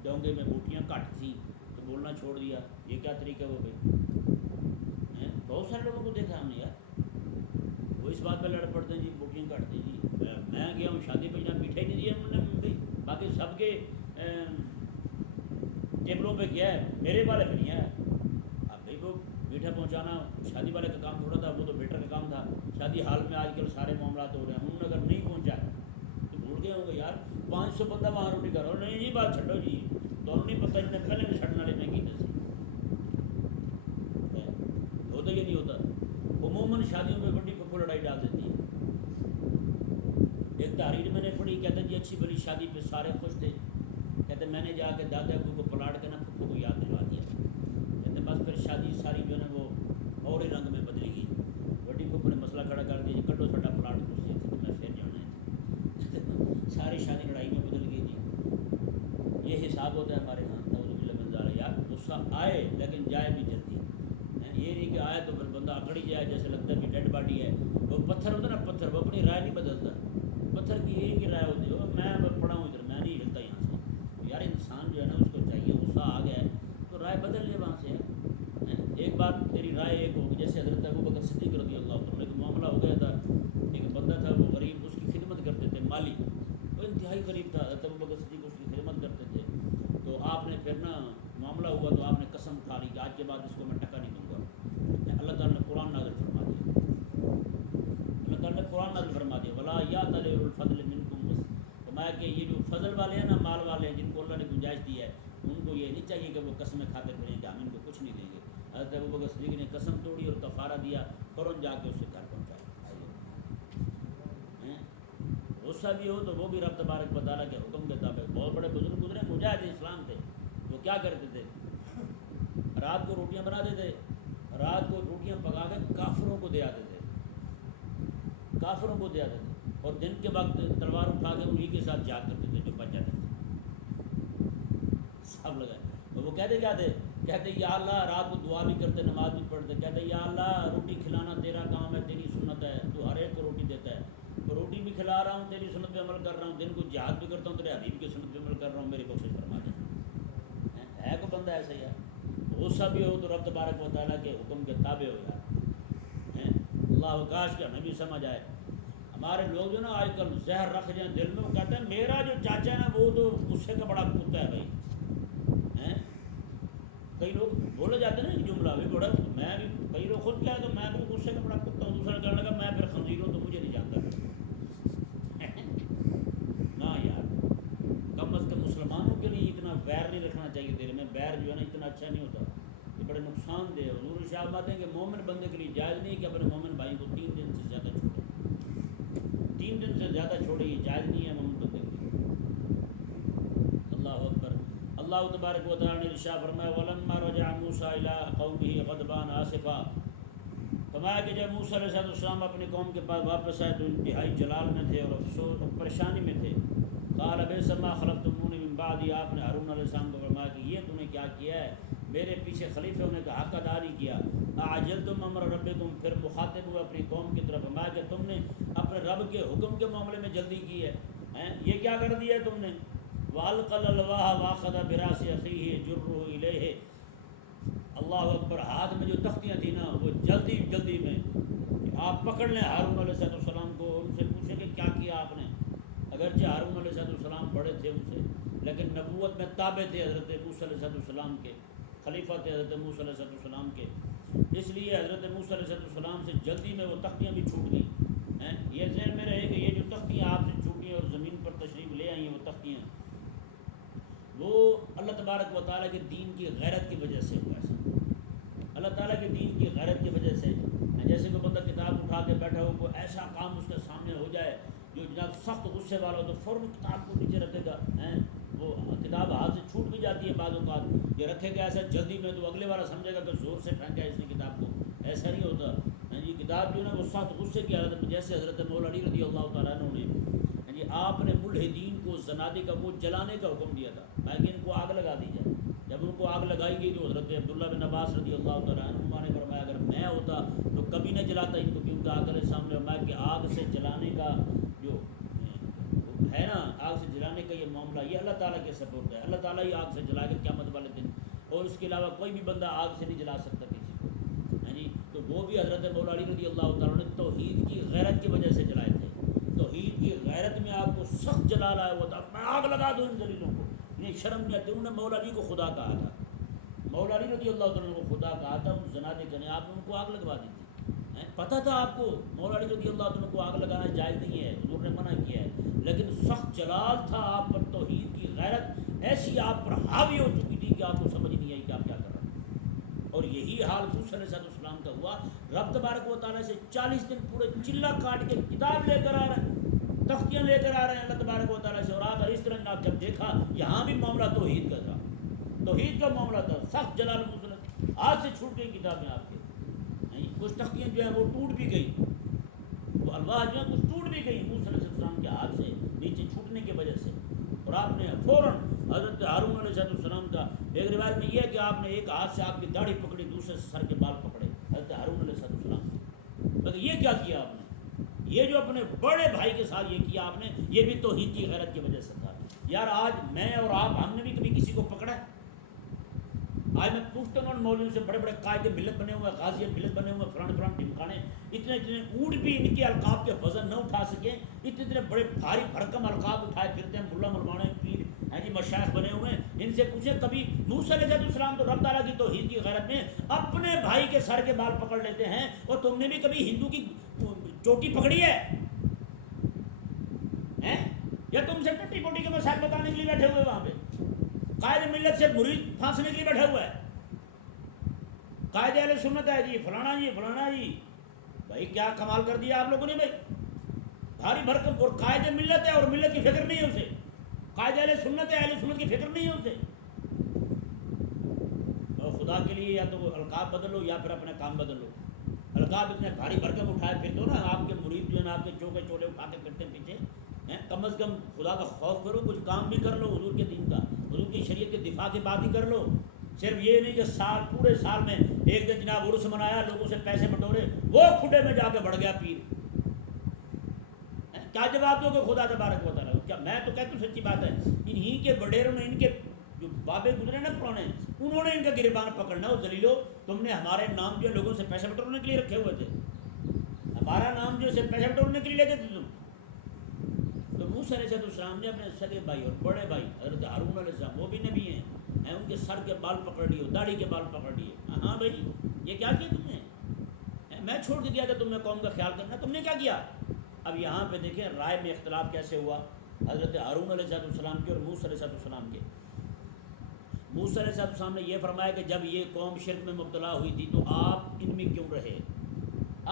ڈونگے میں بوٹیاں کٹ تھیں تو بولنا چھوڑ دیا، یہ کیا طریقہ ہے وہ بھائی؟ بہت سارے لوگوں کو دیکھا ہم نے یار، وہ اس بات پہ لڑ پڑتے ہیں جی بوٹیاں کاٹتے ہیں جی، میں گیا ہوں شادی پہ جناب میٹھائی نہیں دیا انہوں نے بھائی، باقی سب کے ٹیبلوں پہ کیا ہے، میرے والے پہ نہیں ہے۔ اب بھائی وہ میٹھا پہنچانا شادی والے کا کام تھوڑا تھا، وہ تو بیٹر کا کام تھا۔ شادی حال میں آج کل سارے معاملات ہو رہے ہیں، انہوں نے اگر نہیں پہنچا تو بھول گئے ہوں گے یار 500 بندہ وہاں روٹی کرو، نہیں جی بات چھڈو جی، تو نہیں پتہ انہیں پہلے بھی چھڑنے والے میں کی تھی، ہوتا یہ نہیں ہوتا۔ عموماً شادیوں میں بڑی پھپھو لڑائی ڈال دیتی ہے۔ ایک تحریر میں نے پڑھی، کہتے جی اچھی بڑی شادی پہ سارے خوش تھے، کہتے میں نے جا کے دادا ابو کو پلاٹ کے نا پھپھو کو یاد دلوا دیا، کہتے بس پھر شادی ساری جو ہے نا وہ اور ہی رنگ میں بدلی گئی۔ بڑی پھپھو نے مسئلہ کھڑا کر دیا جی کڈو ساڈا پلاٹ دوسری تھی تو میں پھر جانا ہے، ساری شادی لڑائی میں بدل گئی جی۔ یہ حساب ہوتا ہے ہمارے ہاں، نعوذ باللہ من ذالک۔ یار غصہ آئے لیکن جائے بھی جلدی، یہ نہیں کہ آئے تو پھر بندہ اکڑی جائے، جیسے لگتا ہے کہ ڈیڈ باڈی ہے۔ وہ پتھر ہوتا ہے نا، پتھر وہ اپنی رائے نہیں بدلتا، پتھر کی ایک ہی رائے ہوتی ہے، میں پڑھا ہوں ادھر، میں نہیں ہلتا یہاں سے۔ یار انسان جو ہے نا اس کو چاہیے، غصہ آ گیا ہے تو رائے بدل لے وہاں سے۔ ایک بات تیری رائے ایک ہوگی، جیسے حضرت ابوبکر صدیق رضی اللہ عنہ کا معاملہ ہو گیا تھا، ایک بندہ تھا وہ غریب، اس کی خدمت کرتے تھے، مالی وہ انتہائی غریب تھا، حضرت ابوبکر صدیق اس کی خدمت کرتے تھے۔ تو آپ نے پھر نا معاملہ ہوا تو آپ نے قسم کھا لی کہ آج کے بعد اس کو میں ٹکا نہیں دوں گا۔ اللہ تعالیٰ نے قرآن نازل فرما دیا، اللہ تعالیٰ نے قرآن نازل فرما دیا، ولا یأتل اولو الفضل منکم، فرمایا کہ یہ جو فضل والے ہیں نا، مال والے ہیں، جن کو اللہ نے گنجائش دی ہے، ان کو یہ نہیں چاہیے کہ وہ قسمیں کھاتے پھریں کہ ہم ان کو کچھ نہیں دیں گے۔ حضرت ابوبکر صدیق نے قسم توڑی اور کفارہ دیا، فوراً جا کے اسے گھر پہنچایا۔ غصہ بھی ہو تو وہ بھی رب تبارک و تعالیٰ کے حکم کے تابع۔ بہت بڑے بزرگ گزرے مجاہد اسلام تھے، وہ کیا کرتے تھے، رات کو روٹیاں بناتے تھے، رات کو روٹیاں پکا کے کافروں کو دے آتے تھے، کافروں کو دے آتے تھے، اور دن کے وقت تلوار اٹھا کے انہی کے ساتھ جہاد کرتے تھے جو بچ جاتے تھے۔ سب لگائے تو وہ کہتے کیا تھے، کہتے یا اللہ، رات کو دعا بھی کرتے، نماز بھی پڑھتے، کہتے یا اللہ روٹی کھلانا تیرا کام ہے، تیری سنت ہے، تو ہر ایک کو روٹی دیتا ہے، تو روٹی بھی کھلا رہا ہوں، تیری سنت پہ عمل کر رہا ہوں، دن کو جہاد بھی کرتا ہوں، تیرے حبیب کی سنت پہ عمل کر رہا ہوں، میری بخشش فرما دے۔ ہے کوئی بندہ ایسا ہی ہے؟ غصہ بھی ہو تو رب تبارک و تعالیٰ کے حکم کے تابع ہو یار۔ اللہ کاش کہ ہمیں بھی سمجھ آئے۔ ہمارے لوگ جو نا آج کل زہر رکھ جائیں دل میں، وہ کہتے ہیں میرا جو چاچا ہے نا وہ تو غصے کا بڑا کتا ہے بھائی۔ کئی لوگ بولے جاتے ہیں نا جملہ بھی بڑا، میں بھی کئی لوگ خود کہہ تو میں بھی غصے کا بڑا کتا ہوں، دوسرا کہنے لگا میں پھر خنزیر ہوں تو مجھے نہیں جانتا۔ نہ یار، کم از کم مسلمانوں کے لیے اتنا ویر نہیں رکھنا چاہیے دل میں، ویر جو ہے نا اتنا اچھا نہیں ہوتا، یہ بڑے نقصان دہ۔ حضور ارشاد فرماتے ہیں کہ مومن بندے کے لیے جائز نہیں کہ اپنے مومن بھائی کو 3 دن سے زیادہ چھوڑے، 3 دن سے زیادہ چھوڑے، یہ جائز نہیں ہے مومن بندے کے لیے۔ اللہ اکبر۔ اللہ تبارک و تعالیٰ نے ارشاد فرمایا وَلَمَّا رَجَعَ مُوسَىٰ إِلَىٰ قَوْمِهِ غَضْبَانَ آسِفًا، فرمایا کہ جب موسیٰ علیہ السلام اپنے قوم کے پاس واپس آئے تو انتہائی جلال میں تھے اور افسوس اور پریشانی میں تھے۔ قَالَ بِئْسَ مَا خَلَفْتُمُونِي مِن بَعْدِي، آپ نے ہارون علیہ السلام کو فرمایا کہ یہ تم نے کیا کیا ہے، میرے پیچھے خلیفہ ہونے کا حق ادا نہیں کیا۔ أَعَجَلْتُمْ أَمْرَ رَبِّكُمْ، پھر مخاطب ہوئے اپنی قوم کی طرف، فرمایا کہ تم نے اپنے رب کے حکم کے معاملے میں جلدی کی ہے، یہ کیا کر دیا ہے تم نے۔ وَأَلْقَى الْأَلْوَاحَ وَأَخَذَ بِرَأْسِ أَخِيهِ يَجُرُّهُ إِلَيْهِ، اللہ اکبر، ہاتھ میں جو تختیاں تھیں نا وہ جلدی جلدی میں آپ پکڑ لیں ہارون علیہ السلام کو اور ان سے پوچھیں کہ کیا کیا آپ نے. اگرچہ ہارون علیہ السلام بڑے تھے ان سے، لیکن نبوت میں تابع تھے حضرت موسیٰ علیہ السلام کے، خلیفہ تھے حضرت موسیٰ علیہ السلام کے. اس لیے حضرت موسیٰ علیہ السلام سے جلدی میں وہ تختیاں بھی چھوٹ گئیں. یہ ذہن میں رہے کہ یہ جو تختیاں آپ سے چھوٹی اور زمین پر تشریف لے آئی ہیں، وہ تختیاں وہ اللہ تبارک و تعالیٰ کے دین کی غیرت کی وجہ سے ہوا. ایسا اللہ تعالیٰ کے دین کی غیرت کی وجہ سے، جیسے کوئی بندہ کتاب اٹھا کے بیٹھا ہو، کوئی ایسا کام اس کے سامنے ہو جائے جو جناب سخت غصے والا ہو تو فوراً کتاب کو نیچے رکھے گا. وہ کتاب ہاتھ سے چھوٹ بھی جاتی ہے بعض اوقات، یہ رکھے گا ایسا جلدی میں تو اگلے والا سمجھے گا کہ زور سے پھینکا ہے اس نے کتاب کو. ایسا نہیں ہوتا. جی کتاب جو ہے نا وہ سخت غصے کی حالت میں، جیسے حضرت مولا علی رضی اللہ تعالیٰ عنہ نے جی آپ نے ملحدین کو زنادقہ کو جلانے کا حکم دیا تھا تاکہ ان کو آگ لگا دی جائے. جب ان کو آگ لگائی گئی تو حضرت عبداللہ بن عباس رضی اللہ تعالیٰ عنہ نے فرمایا اگر میں ہوتا تو کبھی نہ جلاتا ان کو، کیونکہ آگ کے سامنے فرمایا کہ آگ سے جلانے کا جو ہے نا، آگ سے جلانے کا یہ معاملہ یہ اللہ تعالیٰ کے سپورٹ ہے. اللہ تعالیٰ ہی آگ سے جلا کے قیامت والے دن، اور اس کے علاوہ کوئی بھی بندہ آگ سے نہیں جلا سکتا کسی کو. جی تو وہ بھی حضرت مولا علی رضی اللہ تعالیٰ نے توحید کی غیرت کی وجہ سے جلائے تھے. توحید کی غیرت میں آپ کو سخت جلا رہا ہے وہ تھا میں آگ لگا دوں ان ذلیلوں کو. نہیں شرم نہیں آتی. انہوں نے مولا علی کو خدا کہا تھا، مولا علی رضی اللہ تعالیٰ کو خدا کہا تھا. ان زنادقہ نے آپ نے ان کو آگ لگوا دی تھی. پتہ تھا آپ کو مولا علی رضی اللہ تعالیٰ کو آگ لگانا جائز نہیں ہے، حضور نے منع کیا ہے، لیکن سخت جلال تھا آپ پر. توحید کی غیرت ایسی آپ پر حاوی ہو چکی تھی کہ آپ کو سمجھ نہیں آئی کہ آپ کیا کر رہے ہیں. اور یہی حال موسیٰ علیہ السلام کا ہوا. رب تبارک و تعالیٰ سے 40 دن پورے چلا کاٹ کے کتاب لے کر آ رہے ہیں، تختیاں لے کر آ رہے ہیں اللہ تبارک و تعالیٰ سے. اور آ کر اس طرح آپ جب دیکھا یہاں بھی معاملہ توحید کا تھا، توحید کا معاملہ تھا. سخت جلال موسیٰ آج سے چھوٹ گئی کتابیں آپ کے. کچھ تختیاں جو ہیں وہ ٹوٹ بھی گئی، وہ الواح جو ہے کچھ ٹوٹ بھی گئی موسیٰ علیہ السلام کے ہاتھ سے نیچے چھوٹنے کی وجہ سے. اور آپ نے فوراً حضرت ہارون علیہ السلام کا ایک روایت میں یہ ہے کہ آپ نے ایک ہاتھ سے آپ کی داڑھی پکڑی، دوسرے سے سر کے بال پکڑے حضرت ہارون علیہ السلام. مگر یہ کیا کیا آپ نے؟ یہ جو اپنے بڑے بھائی کے ساتھ یہ کیا آپ نے، یہ بھی توحید کی غیرت کی وجہ سے تھا. یار آج میں اور آپ ہم نے بھی کبھی کسی کو پکڑا ہے؟ آج میں پوچھتا ہوں مولویوں سے، بڑے بڑے قائد ملت بنے ہوئے، غازی ملت بنے ہوئے، فلان فلان ڈمکانے، اتنے اونٹ بھی ان کے القاب کے وزن نہ اٹھا سکیں، اتنے بڑے بھاری بھرکم القاب اٹھائے پھرتے ہیں، ملا ملوانے پیر ہیں جی مشائخ بنے ہوئے ہیں. ان سے پوچھیں کبھی موسیٰ علیہ السلام تو رب تعالیٰ کی توحید کی غیرت میں اپنے بھائی کے سر کے بال پکڑ لیتے ہیں، اور تم نے بھی کبھی ہندو کی چوٹی پکڑی ہے؟ یا تم سے ٹٹی پوٹی کے مسائل بتانے کے لیے بیٹھے ہوئے وہاں پہ؟ قائد ملت سے مرید پھانسنے کے لیے بیٹھا ہوا ہے. قائد اہل سنت ہے جی فلانا جی فلانا جی. بھائی کیا کمال کر دیا آپ لوگوں نے بھائی، بھاری بھرکم. اور قائد ملت ہے اور ملت کی فکر نہیں ہے اسے. قائد اہل سنت ہے، اہل سنت کی فکر نہیں ہے اسے. اور خدا کے لیے یا تو وہ القاب بدل لو یا پھر اپنا کام بدل لو. القاب اتنے بھاری بھرکم اٹھائے پھر دو نا، آپ کے مرید جو ہے نا آپ کے چوکے چولے اٹھا کے پھرتے پیچھے. کم از کم خدا کا خوف کرو، کچھ کام بھی کر لو حضور کے دین کا، حضور کی شریعت کے دفاع کی بات ہی کر لو. صرف یہ نہیں کہ سال پورے سال میں ایک دن جناب عرس منایا، لوگوں سے پیسے بٹورے، وہ کھڈے میں جا کے بڑھ گیا پیر. کیا جواب دو گے خدا تبارک و تعالیٰ؟ کیا میں تو کہتا ہوں سچی بات ہے، انہی کے بڈیروں نے، ان کے جو بابے گزرے نا پرانے، انہوں نے ان کا گریبان پکڑنا. وہ ذلیلو تم نے ہمارے نام جو لوگوں سے پیسے بٹورنے کے لیے رکھے ہوئے تھے، ہمارا نام جو سے پیسے بٹورنے کے لیے لیتے تھے تم. تو موسیٰ علیہ السلام نے اپنے سگے بھائی اور بڑے بھائی حضرت ہارون علیہ السلام، وہ بھی نبی ہیں، ان کے سر کے بال پکڑ لیے، داڑھی کے بال پکڑ لیے. ہاں بھائی یہ کیا کیا تم نے؟ میں چھوڑ کے دیا تھا تم نے قوم کا خیال کرنا، تم نے کیا کیا؟ اب یہاں پہ دیکھیں رائے میں اختلاف کیسے ہوا حضرت ہارون علیہ السلام کے اور موسیٰ علیہ السلام کے. موسیٰ علیہ السلام نے یہ فرمایا کہ جب یہ قوم شرک میں مبتلا ہوئی تھی تو آپ ان میں کیوں رہے؟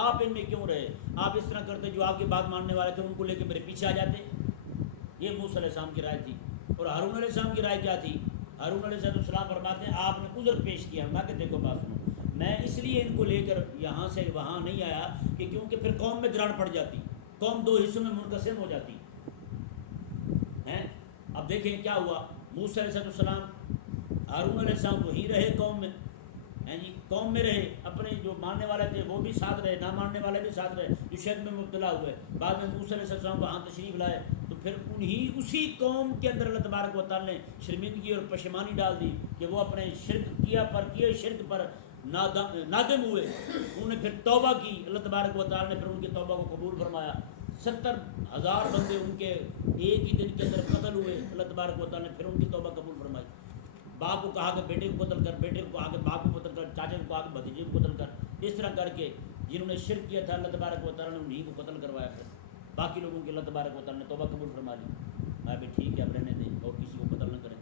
آپ ان میں کیوں رہے؟ آپ اس طرح کرتے جو آپ کی بات ماننے والے تھے ان کو لے کے میرے پیچھے آ جاتے. یہ موسیٰ علیہ السلام کی رائے تھی. اور ہارون علیہ السلام کی رائے کیا تھی؟ ہارون علیہ السلام فرماتے ہیں آپ نے عذر پیش کیا. میں کہ دیکھو بات سنو، میں اس لیے ان کو لے کر یہاں سے وہاں نہیں آیا کہ کیونکہ پھر قوم میں گراڑ پڑ جاتی، قوم دو حصوں میں منقسم ہو جاتی ہیں. اب دیکھیں کیا ہوا. موسیٰ علیہ السلام ہارون علیہ السلام وہی رہے قوم میں، ہیں جی قوم میں رہے، اپنے جو ماننے والے تھے وہ بھی ساتھ رہے، نہ ماننے والے بھی ساتھ رہے، جو شرک میں مبتلا ہوئے. بعد میں موسیٰ علیہ السلام وہاں تشریف لائے تو پھر اسی قوم کے اندر اللہ تبارک و تعالیٰ نے شرمندگی اور پشیمانی ڈال دی کہ وہ اپنے شرک کیا شرک پر نادم ہوئے، انہوں نے پھر توبہ کی، اللہ تبارک و تعالیٰ نے پھر ان کی توبہ کو قبول فرمایا۔ 70,000 بندے ان کے ایک ہی دن کے اندر قتل ہوئے، اللہ تبارک و تعالیٰ نے پھر ان کی توبہ قبول فرمائی۔ باپ کو کہا کہ بیٹے کو قتل کر، بیٹے کو کہا کہ باپ کو قتل کر، چاچے کو کہا کہ بھتیجے کو قتل کر، اس طرح کر کے جنہوں نے شرک کیا تھا اللہ تبارک و تعالیٰ نے انہیں کو قتل کروایا۔ پھر باقی لوگوں کی اللہ تبارک و تعالیٰ نے توبہ قبول فرما لی، میں بھی ٹھیک ہے اب رہنے دیں اور کسی کو قتل نہ کریں۔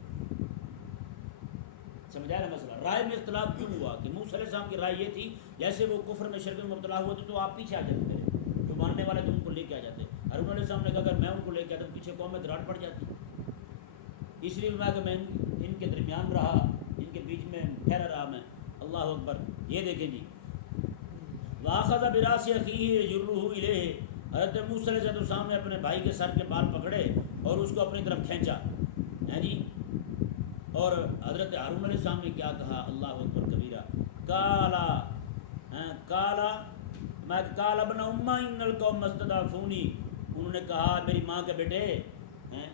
سمجھا نا مسئلہ؟ رائے میں اختلاف کیوں ہوا کہ موسیٰ علیہ السلام کی رائے یہ تھی جیسے وہ کفر میں شرک میں مبتلا ہوئے تھے تو آپ پیچھے آ جاتے میرے، جو ماننے والے تھے ان کو لے کے آ جاتے۔ ہارون علیہ السلام نے کہا اگر میں ان کو لے کے آتا پیچھے قوم میں دراڑ پڑ جاتی، اس لیے میں کہ میں ان کے درمیان رہا، ان کے بیچ میں ٹھہرا رہا میں۔ اللہ اکبر۔ یہ دیکھیں جی، وَأَخَذَ بِرَأْسِ أَخِيهِ يَجُرُّهُ إِلَيْهِ، حضرت موسیٰ علیہ السلام نے اپنے بھائی کے سر کے بال پکڑے اور اس کو اپنی طرف کھینچا، ہے جی۔ اور حضرت ہارون علیہ السلام نے کیا کہا؟ اللہ اکبر کبیرہ، قال ابن امہ ان القوم استضعفونی، انہوں نے کہا میری ماں کے بیٹے ہیں،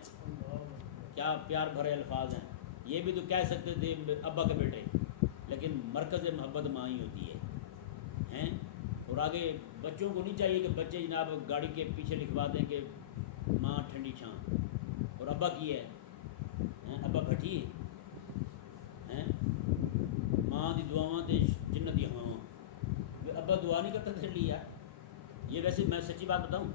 کیا پیار بھرے الفاظ ہیں، یہ بھی تو کہہ سکتے تھے ابا کے بیٹے، لیکن مرکز محبت ماں ہی ہوتی ہے ہیں۔ اور آگے بچوں کو نہیں چاہیے کہ بچے جناب گاڑی کے پیچھے لکھوا دیں کہ ماں ٹھنڈی چھاں، اور ابا کی ہے ابا بھٹی ہے، ماں دی دعاواں تے جنت دی ہواواں، ابا دعا نہیں کرتا تھے لیا۔ یہ ویسے میں سچی بات بتاؤں،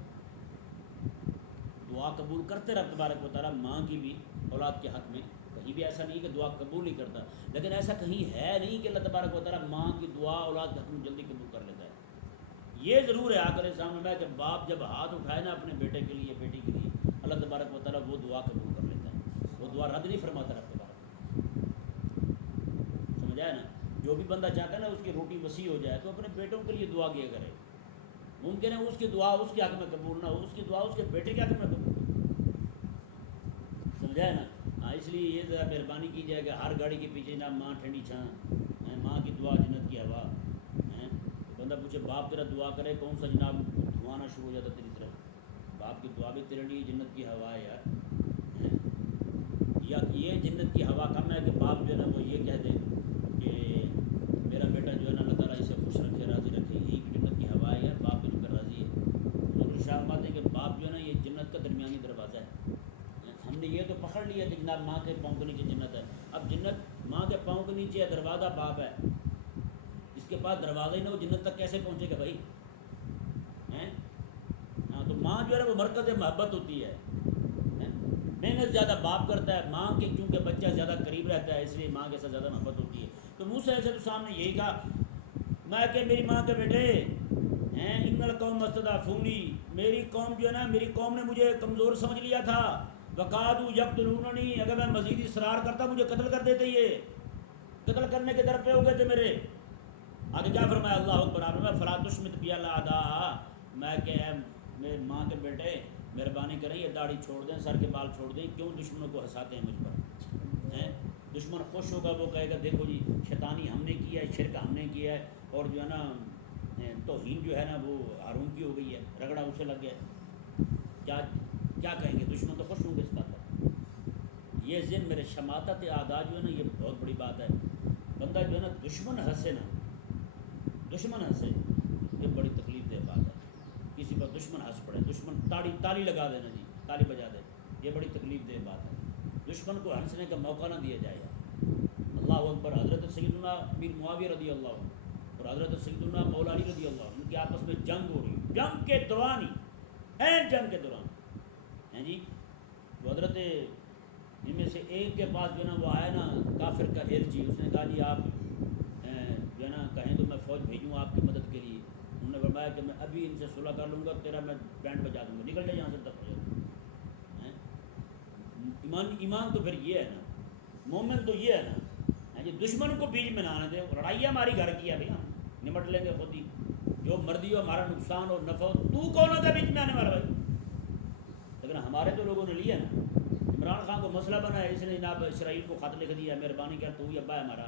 دعا قبول کرتے رب تبارک و تعالیٰ ماں کی بھی اولاد کے حق میں، کہیں بھی ایسا نہیں کہ دعا قبول نہیں کرتا، لیکن ایسا کہیں ہے نہیں کہ اللہ تبارک و تعالیٰ ماں کی دعا اولاد کے حق میں جلدی قبول کر لیتا ہے۔ یہ ضرور ہے آخر سامنے میں کہ باپ جب ہاتھ اٹھائے نا اپنے بیٹے کے لیے بیٹی کے لیے، اللہ تبارک و تعالیٰ وہ دعا قبول کر لیتا ہے، وہ دعا رد نہیں فرماتا رب تبارک۔ سمجھا ہے نا؟ جو بھی بندہ چاہتا ہے نا اس کی روٹی وسیع ہو جائے تو اپنے بیٹوں کے لیے دعا کیا کرے، ممکن ہے اس کی دعا اس کے حق میں قبول نہ ہو، اس کی دعا اس کے بیٹے کے حق میں قبول ہو۔ سمجھا ہے نا؟ ہاں، اس لیے یہ ذرا مہربانی کی جائے کہ ہر گاڑی کے پیچھے جناب ماں ٹھنڈی چھاں، ماں کی دعا جنت کی ہوا، بندہ پوچھے باپ تیرا دعا کرے کون سا جناب دھواں نہ شروع ہو جاتا تیری طرف، باپ کی دعا بھی تیرے لیے جنت کی ہوا ہے یار۔ یا یہ جنت کی ہوا کم ہے کہ باپ جو ہے نا وہ یہ کہہ دے کہ میرا بیٹا جو ہے نا اللہ تعالیٰ اسے خوش رکھے راضی رکھے، یہی بھی جنت کی ہوا ہے یار، باپ بھی پر راضی ہے۔ اور شاہ بات ہے کہ باپ جو ہے نا یہ جنت کا درمیانی دروازہ ہے۔ ہم نے یہ تو پکڑ لیا کہ جناب ماں کے پاؤں کے نیچے جنت ہے، اب جنت ماں کے پاؤں کے نیچے ہے، دروازہ باپ ہے، اس کے پاس دروازہ ہی نہ ہو جنت تک کیسے پہنچے گا بھائی؟ ہاں، تو ماں جو ہے نا وہ مرکز محبت ہوتی ہے، محنت زیادہ باپ کرتا ہے، ماں کے چونکہ بچہ زیادہ قریب رہتا ہے اس لیے ماں کے ساتھ زیادہ محبت ہوتی ہے۔ تو موسیٰ علیہ السلام نے یہی کہا، میں کہ میری ماں کے بیٹے ہیں، ان القوم استضعفونی، میری قوم جو ہے نا میری قوم نے مجھے کمزور سمجھ لیا تھا، وقعدوا یقتلوننی، اگر میں مزید اصرار کرتا مجھے قتل کر دیتے، یہ قتل کرنے کے در پہ ہو گئے تھے میرے۔ آگے کیا فرمایا؟ اللہ اکبر، آپ نے فلا تشمت بی الاعداء، میں کہ میرے ماں کے بیٹے مہربانی کریں یہ داڑھی چھوڑ دیں، سر کے بال چھوڑ دیں، کیوں دشمنوں کو ہنساتے ہیں مجھ پر ہیں؟ دشمن خوش ہوگا، وہ کہے گا دیکھو جی شیطانی ہم نے کیا ہے، شرک ہم نے کیا ہے، اور جو ہے نا توہین جو ہے نا وہ ہارون کی ہو گئی ہے، رگڑا اسے لگ گیا ہے، کیا کہیں گے؟ دشمن تو خوش ہوں گے اس بات پر۔ یہ ذہن میرے شماتت اعداء جو ہے نا یہ بہت بڑی بات ہے، بندہ جو ہے نا دشمن ہنسے نا، دشمن ہنسے یہ بڑی تکلیف دہ بات ہے، کسی پر دشمن ہنس پڑے، دشمن تالی لگا دینا جی، تالی بجا دے، یہ بڑی تکلیف دہ بات ہے، دشمن کو ہنسنے کا موقع نہ دیا جائے۔ اللہ اکبر۔ حضرت سیدنا امیر معاویہ رضی اللہ عنہ اور حضرت سیدنا مولا علی رضی اللہ عنہ، ان کی آپس میں جنگ ہو رہی، جنگ کے دوران ہی جنگ کے دوران ہیں جی، وہ حضرت ان میں سے ایک کے پاس جو ہے نا وہ آیا نا کافر کا ایلچی، اس نے کہا جی آپ جو ہے نا کہیں تو میں فوج بھیجوں آپ کی مدد کے لیے، انہوں نے فرمایا کہ میں ابھی ان سے صلح کر لوں گا، تیرا میں بینڈ بجا دوں گا، نکل جائے یہاں سے تب ہو جائے۔ ایمان تو پھر یہ ہے نا، مومن تو یہ ہے نا جی، دشمن کو بیچ میں نہ آنے دے، لڑائی ہماری گھر کی ہے بھائی، ہم نمٹ لیں گے خود ہی، جو مردی ہو ہمارا نقصان اور نفع ہو، تو کون ہوتا بیچ میں آنے والا بھائی؟ لیکن ہمارے تو لوگوں نے لیا نا، عمران خان کو مسئلہ بنا ہے، اس نے جناب اسرائیل کو خط لکھ دیا، مہربانی کر تو ہی ابا ہے ہمارا،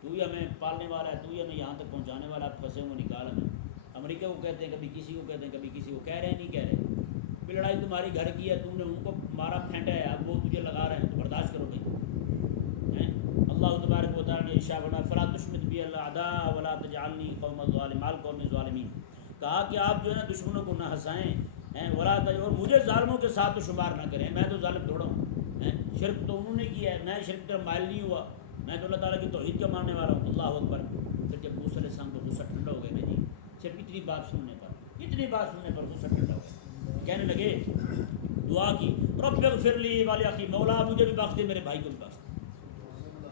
تو ہی ہمیں پالنے والا ہے، تو ہی ہمیں یہاں تک پہنچانے والا، آپ پھنسے ہوئے نکال ہمیں۔ امریکہ کو کہتے ہیں، کبھی کسی کو کہتے ہیں، کبھی کسی کو کہہ رہے ہیں نہیں کہہ رہے، کہ لڑائی تمہاری گھر کی ہے، تم نے ان کو مارا پھینٹا ہے، اب وہ تجھے لگا رہے ہیں تو برداشت کرو بھائی۔ اللہ تبارک و تعالیٰ نے ارشاد فرمایا فلا تشمت بی الاعداء ولا تجعلنی قوم الظالم القوم الظالمین، کہا کہ آپ جو ہے نا دشمنوں کو نہ ہنسائیں ولا اور مجھے ظالموں کے ساتھ تو شمار نہ کریں، میں تو ظالم تھوڑا ہوں، شرک تو انہوں نے کیا ہے، میں شرک طرف مائل نہیں ہوا، میں تو اللہ تعالیٰ کی توحید کا ماننے والا ہوں۔ اللہ اکبر۔ پھر جب موسیٰ علیہ السلام کو غصہ ٹھنڈا ہو گیا نا جی، صرف اتنی بات سننے پر غصہ ٹھنڈا ہو گیا، کہنے لگے دعا کی رب اغفر لی ولی مولا مجھے بھی بخش دے، میرے بھائی کو بھی بخش دے،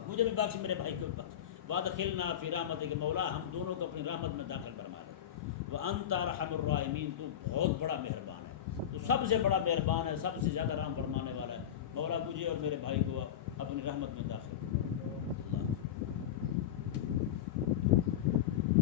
مجھے بھی بخش، میرے بھائی کو بھی بخش، وادخلنا فی رحمتک، مولا ہم دونوں کو اپنی رحمت میں داخل فرما دے، وانت ارحم الراحمین، تو بہت بڑا مہربان ہے، تو سب سے بڑا مہربان ہے، سب سے زیادہ رحم فرمانے والا ہے، مولا مجھے اور میرے بھائی کو اپنی رحمت میں داخل